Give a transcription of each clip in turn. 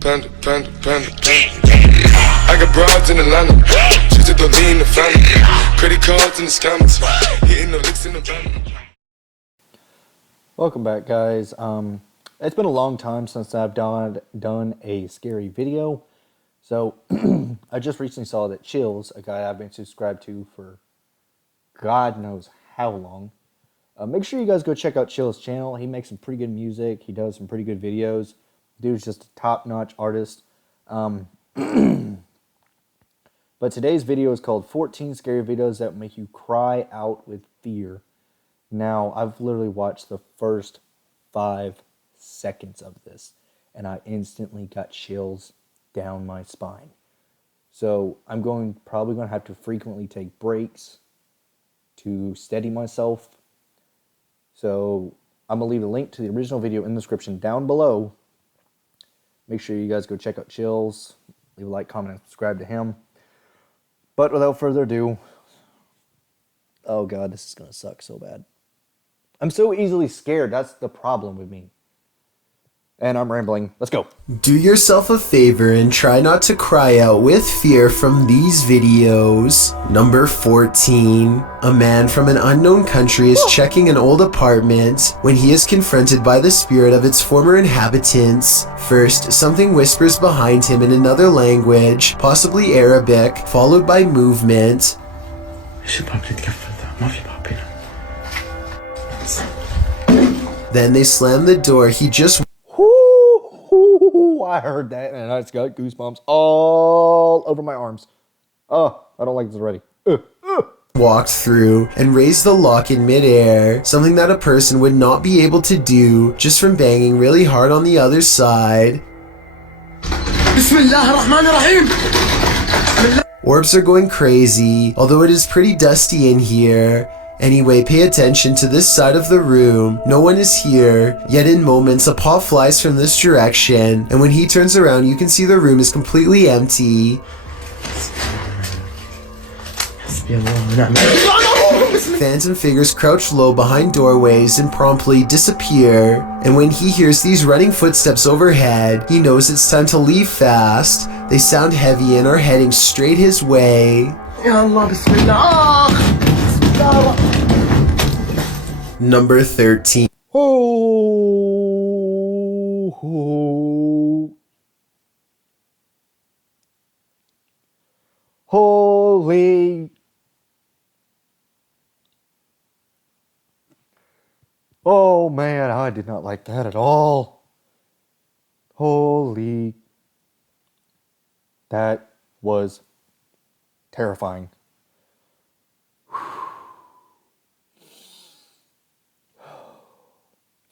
Panda, panda, panda, panda. I got broads in Atlanta. Just to throw me in the family. Credit cards in the scammers. Hitting the licks in the van. Welcome back, guys. It's been a long time since I've done a scary video. So I just recently saw that Chills, a guy I've been subscribed to for God knows how long. Make sure you guys go check out Chills' channel. He makes some pretty good music. He does some pretty good videos. Dude's just a top-notch artist. But today's video is called 14 Scary Videos That Make You Cry Out with Fear. Now, I've literally watched the first 5 seconds of this, and I instantly got chills down my spine. So I'm probably going to have to frequently take breaks to steady myself. So I'm going to leave a link to the original video in the description down below. Make sure you guys go check out Chills. Leave a like, comment, and subscribe to him. But without further ado, oh God, this is going to suck so bad. I'm so easily scared. That's the problem with me. And I'm rambling. Let's go. Do yourself a favor and try not to cry out with fear from these videos. Number 14. A man from an unknown country is checking an old apartment when he is confronted by the spirit of its former inhabitants. First, something whispers behind him in another language, possibly Arabic, followed by movement. Then they slam the door. He just I heard that and I just got goosebumps all over my arms. Oh, I don't like this already. Walked through and raised the lock in midair, something that a person would not be able to do just from banging really hard on the other side. Orbs are going crazy, although it is pretty dusty in here. Anyway, pay attention to this side of the room. No one is here, yet in moments a paw flies from this direction, and when he turns around you can see the room is completely empty. Phantom figures crouch low behind doorways and promptly disappear, and when he hears these running footsteps overhead, he knows it's time to leave fast. They sound heavy and are heading straight his way. Number 13. Holy. Oh man, I did not like that at all. Holy. That was terrifying.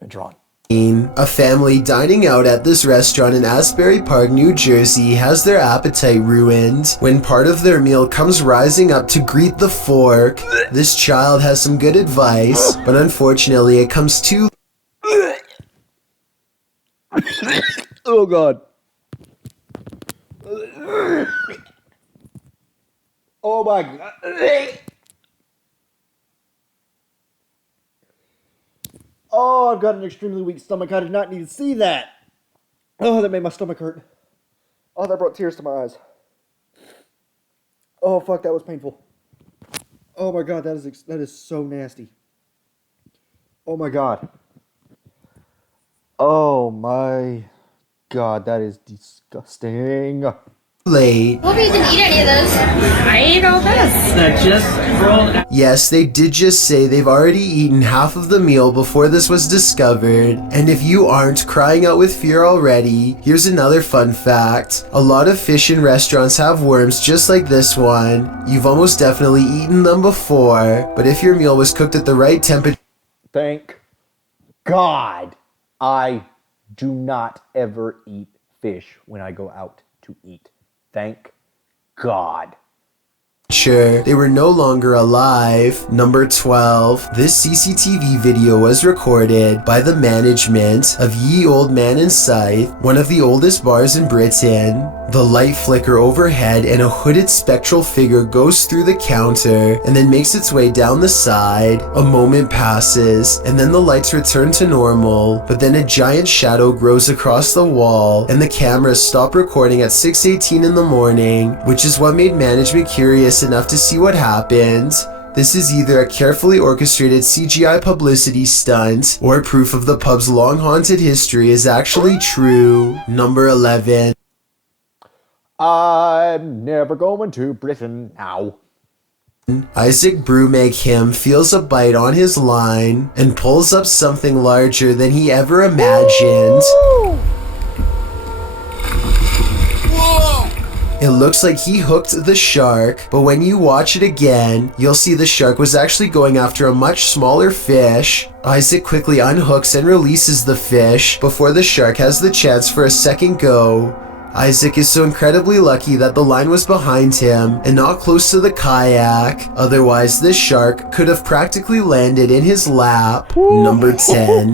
Been drawn. A family dining out at this restaurant in Asbury Park, New Jersey has their appetite ruined when part of their meal comes rising up to greet the fork. This child has some good advice, but unfortunately it comes too Oh God. Oh my God. Oh, I've got an extremely weak stomach. I did not need to see that. Oh, that made my stomach hurt. Oh, that brought tears to my eyes. Oh, fuck, that was painful. Oh my God, that is so nasty. Oh my God. Oh my God, that is disgusting. late. Hope you didn't eat any of those. I ate all this. That just rolled out. Yes, they did just say they've already eaten half of the meal before this was discovered. And if you aren't crying out with fear already, here's another fun fact. A lot of fish in restaurants have worms just like this one. You've almost definitely eaten them before, but if your meal was cooked at the right temperature... Thank God I do not ever eat fish when I go out to eat. Thank God. future, they were no longer alive. Number 12. This CCTV video was recorded by the management of Ye Old Man and Scythe, one of the oldest bars in Britain. The light flicker overhead and a hooded spectral figure goes through the counter and then makes its way down the side. A moment passes and then the lights return to normal, but then a giant shadow grows across the wall and the cameras stop recording at 6:18 in the morning, which is what made management curious enough to see what happened. This is either a carefully orchestrated CGI publicity stunt or proof of the pub's long haunted history is actually true. Number 11. I'm never going to Britain now. Isaac Brumeghem feels a bite on his line and pulls up something larger than he ever imagined. It looks like he hooked the shark, but when you watch it again, you'll see the shark was actually going after a much smaller fish. Isaac quickly unhooks and releases the fish before the shark has the chance for a second go. Isaac is so incredibly lucky that the line was behind him and not close to the kayak, otherwise this shark could have practically landed in his lap. Number 10.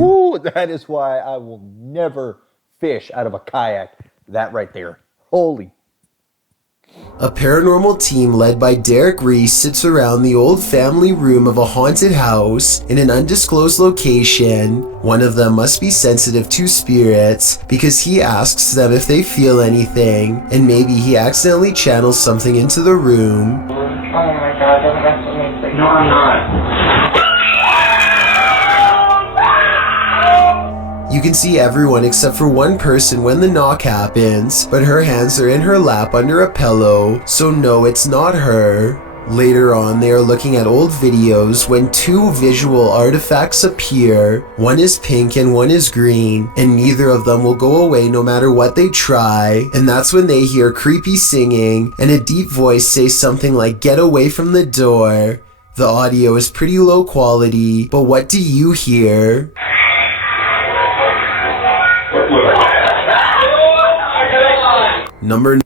That is why I will never fish out of a kayak. That right there. Holy. A paranormal team led by Derek Reese sits around the old family room of a haunted house in an undisclosed location. One of them must be sensitive to spirits because he asks them if they feel anything, and maybe he accidentally channels something into the room. Oh my god, don't mess with me, please. No, I'm not. You can see everyone except for one person when the knock happens, but her hands are in her lap under a pillow, so no, it's not her. Later on, they are looking at old videos when two visual artifacts appear. One is pink and one is green, and neither of them will go away no matter what they try. And that's when they hear creepy singing and a deep voice say something like, "Get away from the door." The audio is pretty low quality, but what do you hear? Number 9.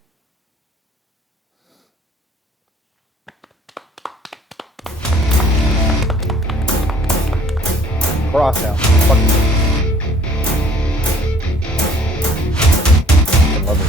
Cross out. Fucking I love it.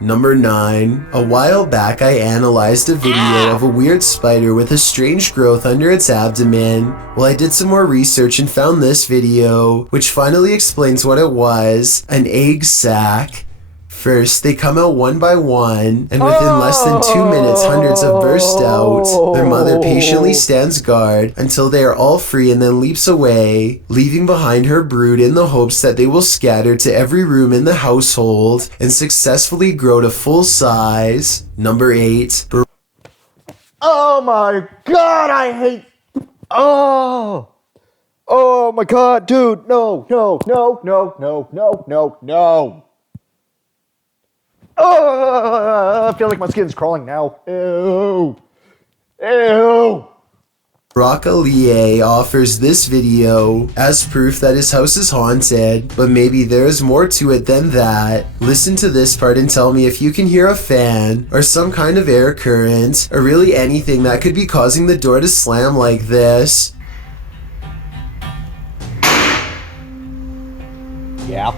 Number 9. A while back I analyzed a video of a weird spider with a strange growth under its abdomen. Well, I did some more research and found this video, which finally explains what it was: an egg sac. First, they come out one by one, and within less than 2 minutes, hundreds have burst out. Their mother patiently stands guard until they are all free and then leaps away, leaving behind her brood in the hopes that they will scatter to every room in the household and successfully grow to full size. Number 8. Oh my god, I hate. Oh my god, dude. No. Oh, I feel like my skin's crawling now. Ew. Broccolier offers this video as proof that his house is haunted, but maybe there is more to it than that. Listen to this part and tell me if you can hear a fan, or some kind of air current, or really anything that could be causing the door to slam like this. Yeah.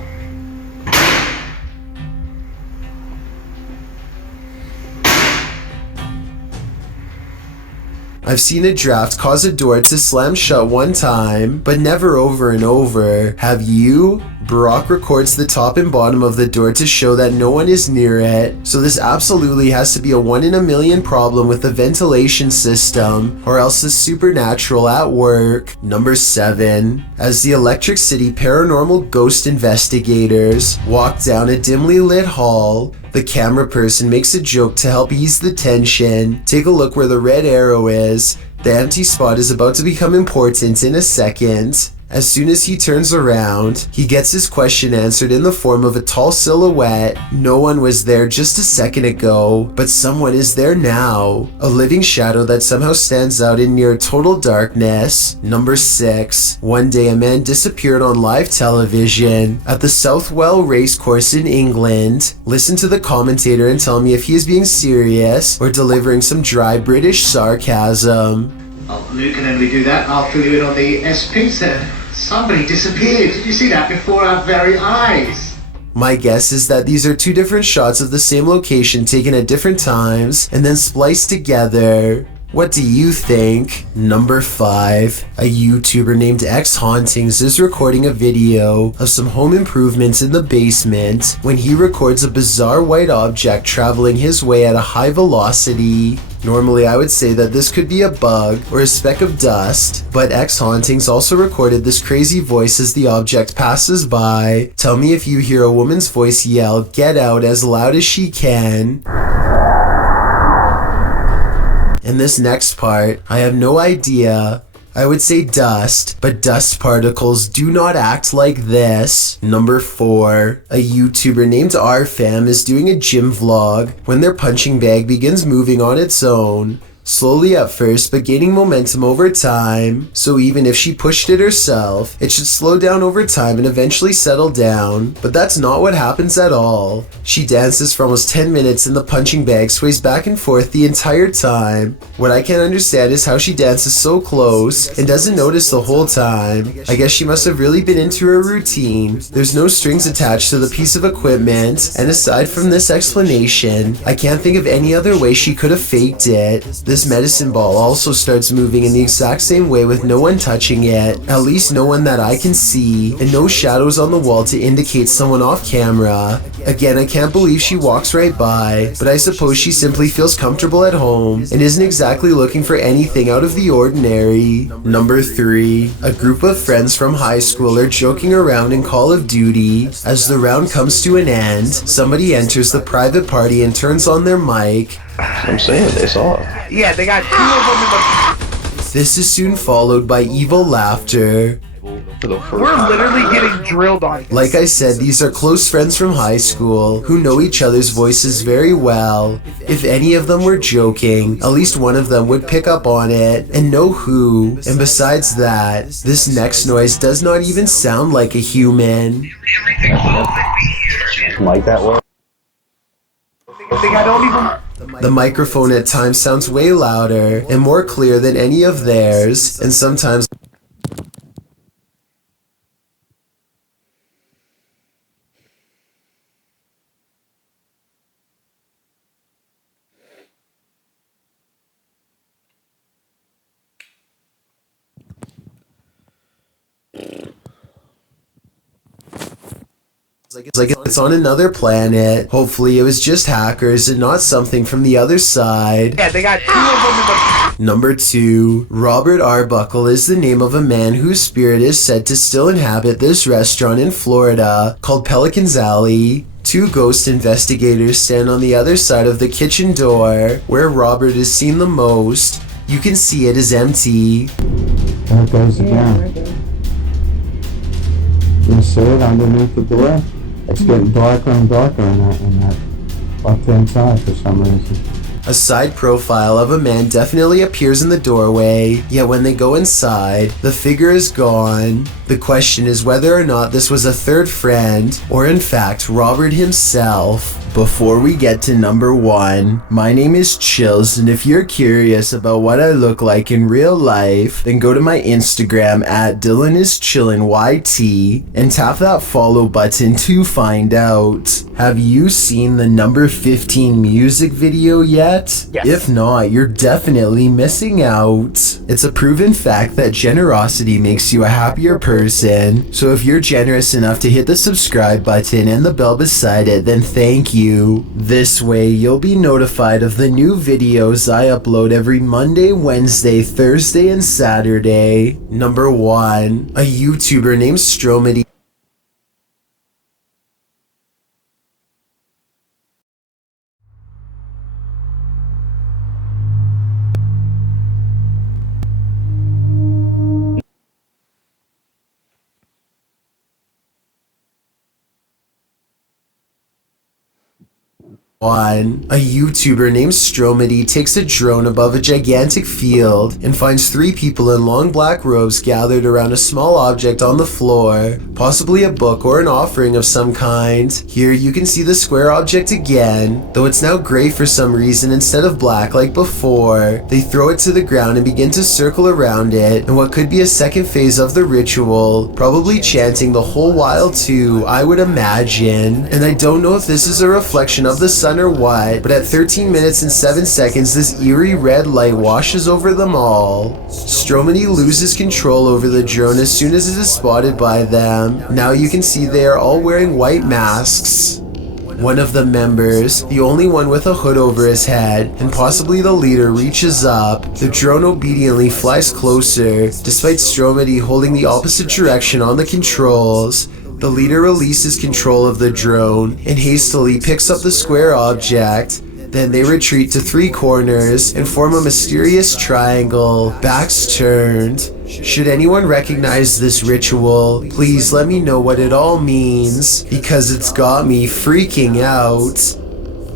I've seen a draft cause a door to slam shut one time, but never over and over. Have you? Barack records the top and bottom of the door to show that no one is near it, so this absolutely has to be a 1 in a million problem with the ventilation system, or else it's supernatural at work. Number 7. As the Electric City paranormal ghost investigators walk down a dimly lit hall, the camera person makes a joke to help ease the tension. Take a look where the red arrow is. The empty spot is about to become important in a second. As soon as he turns around, he gets his question answered in the form of a tall silhouette. No one was there just a second ago, but someone is there now. A living shadow that somehow stands out in near total darkness. Number 6. One day a man disappeared on live television at the Southwell Racecourse in England. Listen to the commentator and tell me if he is being serious or delivering some dry British sarcasm. Oh, Luke can only do that. I'll fill you in on the SP, sir. Somebody disappeared. Did you see that before our very eyes? My guess is that these are two different shots of the same location taken at different times and then spliced together. What do you think? Number 5. A YouTuber named X Hauntings is recording a video of some home improvements in the basement when he records a bizarre white object traveling his way at a high velocity. Normally I would say that this could be a bug or a speck of dust, but X Hauntings also recorded this crazy voice as the object passes by. Tell me if you hear a woman's voice yell, "Get out," as loud as she can. In this next part, I have no idea. I would say dust, but dust particles do not act like this. Number 4. A YouTuber named RFam is doing a gym vlog when their punching bag begins moving on its own. Slowly at first, but gaining momentum over time. So even if she pushed it herself, it should slow down over time and eventually settle down. But that's not what happens at all. She dances for almost 10 minutes and the punching bag sways back and forth the entire time. What I can't understand is how she dances so close and doesn't notice the whole time. I guess she must have really been into her routine. There's no strings attached to the piece of equipment, and aside from this explanation, I can't think of any other way she could have faked it. This medicine ball also starts moving in the exact same way with no one touching it, at least no one that I can see, and no shadows on the wall to indicate someone off camera. Again, I can't believe she walks right by, but I suppose she simply feels comfortable at home and isn't exactly looking for anything out of the ordinary. Number 3. A group of friends from high school are joking around in Call of Duty. As the round comes to an end, somebody enters the private party and turns on their mic. I'm saying it's off. Yeah, they got 2 of them in the... This is soon followed by evil laughter. We're literally getting drilled on. Like I said, these are close friends from high school who know each other's voices very well. If any of them were joking, at least one of them would pick up on it and know who. And besides that, this next noise does not even sound like a human. Like that one? I don't even... The microphone at times sounds way louder and more clear than any of theirs, and sometimes like it's on another planet. Hopefully it was just hackers and not something from the other side. Yeah, they got 2 of them in the... Number 2. Robert Arbuckle is the name of a man whose spirit is said to still inhabit this restaurant in Florida called Pelican's Alley. 2 ghost investigators stand on the other side of the kitchen door where Robert is seen the most. You can see it is empty. There it goes again. You see it underneath the door? It's getting darker and darker in that left-hand side for some reason. A side profile of a man definitely appears in the doorway, yet when they go inside, the figure is gone. The question is whether or not this was a third friend, or in fact Robert himself. Before we get to number 1, my name is Chills, and if you're curious about what I look like in real life, then go to my Instagram at DylanIsChillinYT and tap that follow button to find out. Have you seen the number 15 music video yet? Yes. If not, you're definitely missing out. It's a proven fact that generosity makes you a happier person, so if you're generous enough to hit the subscribe button and the bell beside it, then thank you. This way, you'll be notified of the new videos I upload every Monday, Wednesday, Thursday, and Saturday. Number 1. A YouTuber named Stromedy On, a YouTuber named Stromedy takes a drone above a gigantic field and finds 3 people in long black robes gathered around a small object on the floor, possibly a book or an offering of some kind. Here you can see the square object again, though it's now gray for some reason instead of black like before. They throw it to the ground and begin to circle around it in what could be a second phase of the ritual, probably chanting the whole while too, I would imagine. And I don't know if this is a reflection of the sun or what, but at 13 minutes and 7 seconds this eerie red light washes over them all. Stromedy loses control over the drone as soon as it is spotted by them. Now you can see they are all wearing white masks. One of the members, the only one with a hood over his head, and possibly the leader, reaches up. The drone obediently flies closer, despite Stromedy holding the opposite direction on the controls. The leader releases control of the drone and hastily picks up the square object. Then they retreat to 3 corners and form a mysterious triangle, backs turned. Should anyone recognize this ritual, please let me know what it all means, because it's got me freaking out.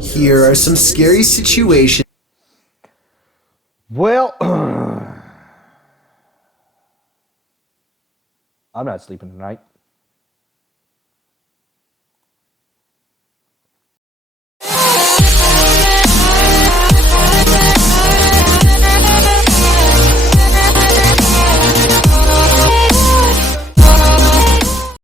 Here are some scary situations. Well, I'm not sleeping tonight.